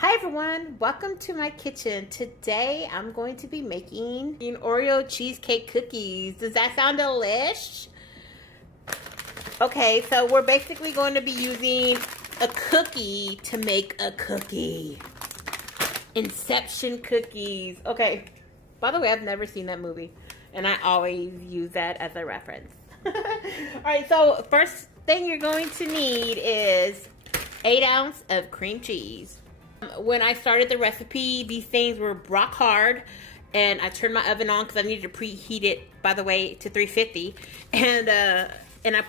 Hi everyone, welcome to my kitchen. Today I'm going to be making Oreo cheesecake cookies. Does that sound delish? Okay, so we're basically going to be using a cookie to make a cookie. Inception cookies. Okay, by the way, I've never seen that movie and I always use that as a reference. Alright, so first thing you're going to need is 8 ounces of cream cheese. When I started the recipe, these things were rock hard, and I turned my oven on because I needed to preheat it, by the way, to 350. And I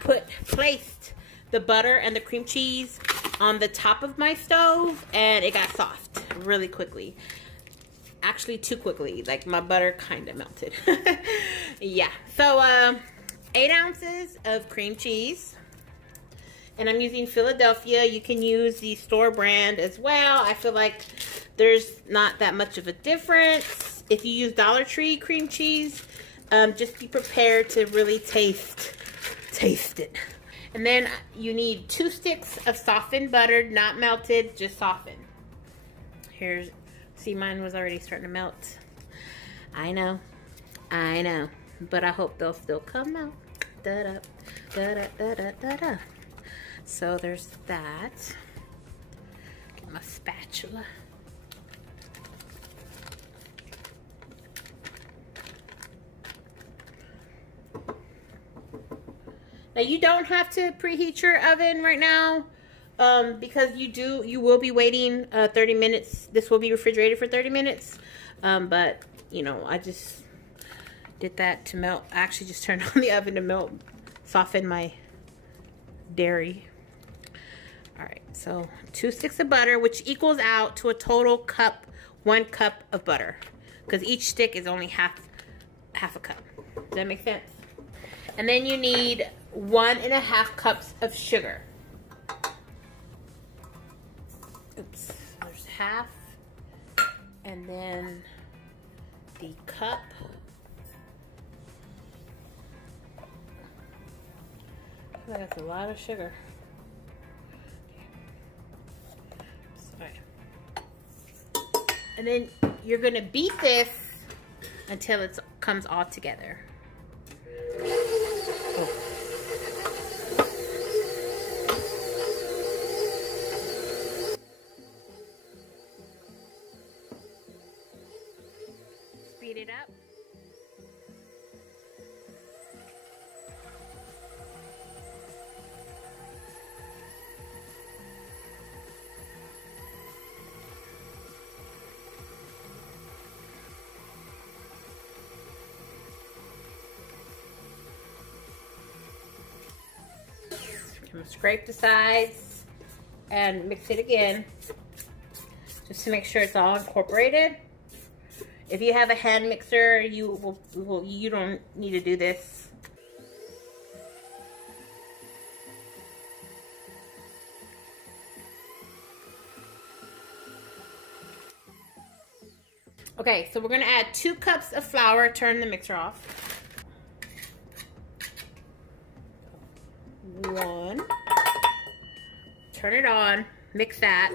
placed the butter and the cream cheese on the top of my stove, and it got soft really quickly. Actually, too quickly. Like, my butter kind of melted. Yeah. So, 8 ounces of cream cheese. And I'm using Philadelphia. You can use the store brand as well. I feel like there's not that much of a difference. If you use Dollar Tree cream cheese, just be prepared to really taste it. And then you need 2 sticks of softened butter, not melted, just softened. Here's, see, mine was already starting to melt. I know, but I hope they'll still come out. Da-da, da-da, da-da, da-da. So there's that. Get my spatula. Now you don't have to preheat your oven right now because you will be waiting 30 minutes. This will be refrigerated for 30 minutes. But you know, I just did that to melt. I actually just turned on the oven to melt, soften my dairy. Alright, so 2 sticks of butter, which equals out to a total cup, 1 cup of butter. Because each stick is only half a cup. Does that make sense? And then you need 1.5 cups of sugar. Oops, there's half. And then the cup. That's a lot of sugar. And then you're gonna beat this until it comes all together. Oh. Speed it up. I'm gonna scrape the sides and mix it again just to make sure it's all incorporated. If you have a hand mixer, you don't need to do this. Okay, so we're gonna add 2 cups of flour. Turn the mixer off. 1. Turn it on. Mix that.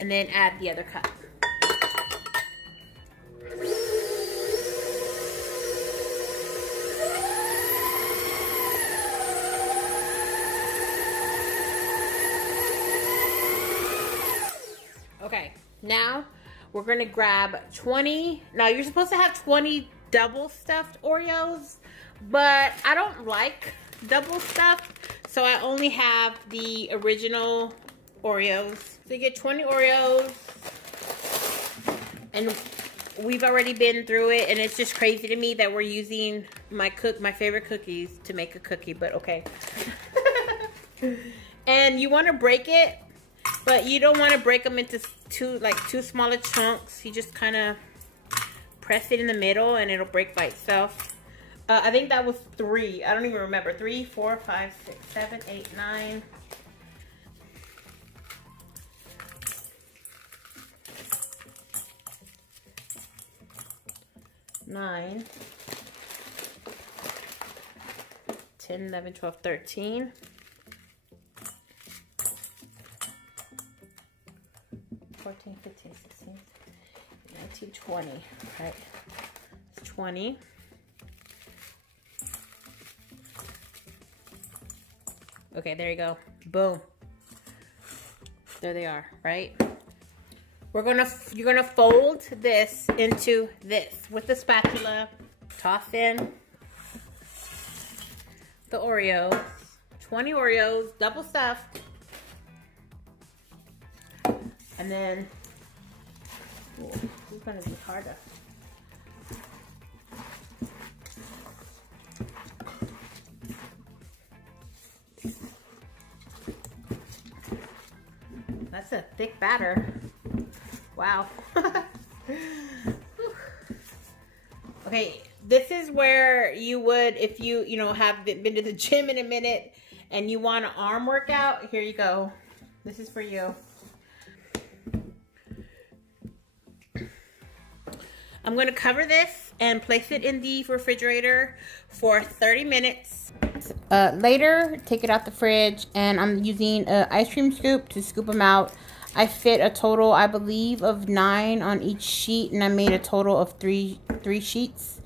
And then add the other cup. Okay, now we're gonna grab 20. Now you're supposed to have 20 double stuffed Oreos, but I don't like double stuffed, so I only have the original Oreos. So you get 20 Oreos, and we've already been through it, and it's just crazy to me that we're using my favorite cookies to make a cookie, but okay. And you want to break it, but you don't want to break them into too smaller chunks. You just kind of press it in the middle and it'll break by itself. I think that was 3. I don't even remember. 3, 4, 5, 6, 7, 8, 9. 9, 10, 11, 12, 13. 14, 15, 16, 19, 20. Right. It's 20. Okay, there you go. Boom. There they are, right? You're gonna fold this into this with the spatula. Toss in the Oreos. 20 Oreos, double stuffed. And then, ooh, it's gonna be harder. That's a thick batter. Wow. Okay, this is where you would, if you have been to the gym in a minute and you want an arm workout, here you go. This is for you. I'm going to cover this and place it in the refrigerator for 30 minutes. Later, take it out the fridge, and I'm using an ice cream scoop to scoop them out. I fit a total, I believe, of 9 on each sheet, and I made a total of three sheets.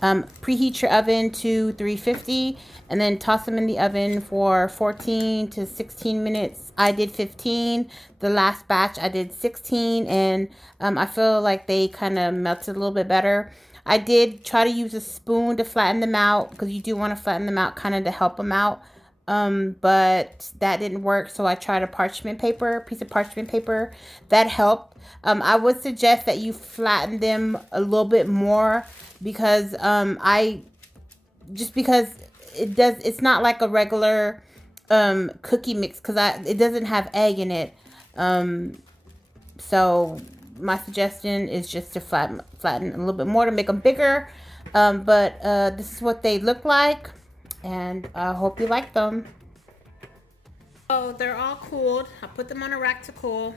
Preheat your oven to 350, and then toss them in the oven for 14 to 16 minutes. I did 15. The last batch I did 16, and I feel like they kind of melted a little bit better. I did try to use a spoon to flatten them out, because you do want to flatten them out kind of to help them out. But that didn't work, so I tried a piece of parchment paper. That helped. I would suggest that you flatten them a little bit more, because because it's not like a regular cookie mix, because it doesn't have egg in it. So my suggestion is just to flatten a little bit more to make them bigger. But this is what they look like, and I hope you like them. Oh, they're all cooled. I put them on a rack to cool.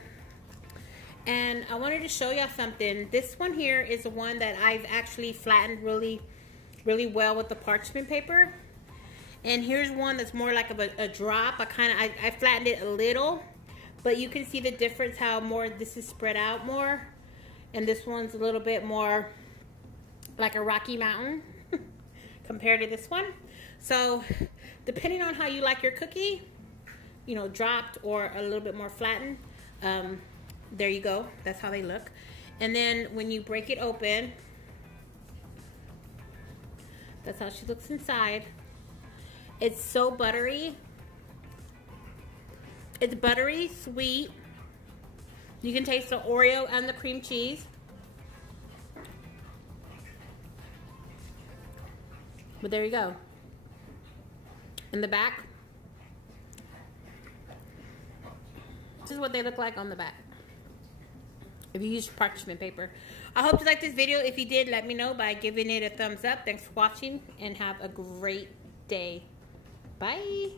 And I wanted to show y'all something. This one here is the one that I've actually flattened really, really well with the parchment paper. And here's one that's more like a drop. I flattened it a little, but you can see the difference how more this is spread out more. And this one's a little bit more like a Rocky Mountain compared to this one. So depending on how you like your cookie, dropped or a little bit more flattened, there you go. That's how they look. And then when you break it open, that's how she looks inside. It's so buttery. It's buttery, sweet. You can taste the Oreo and the cream cheese. But there you go. In the back, this is what they look like on the back if you use parchment paper. I hope you liked this video. If you did, let me know by giving it a thumbs up. Thanks for watching, and have a great day. Bye.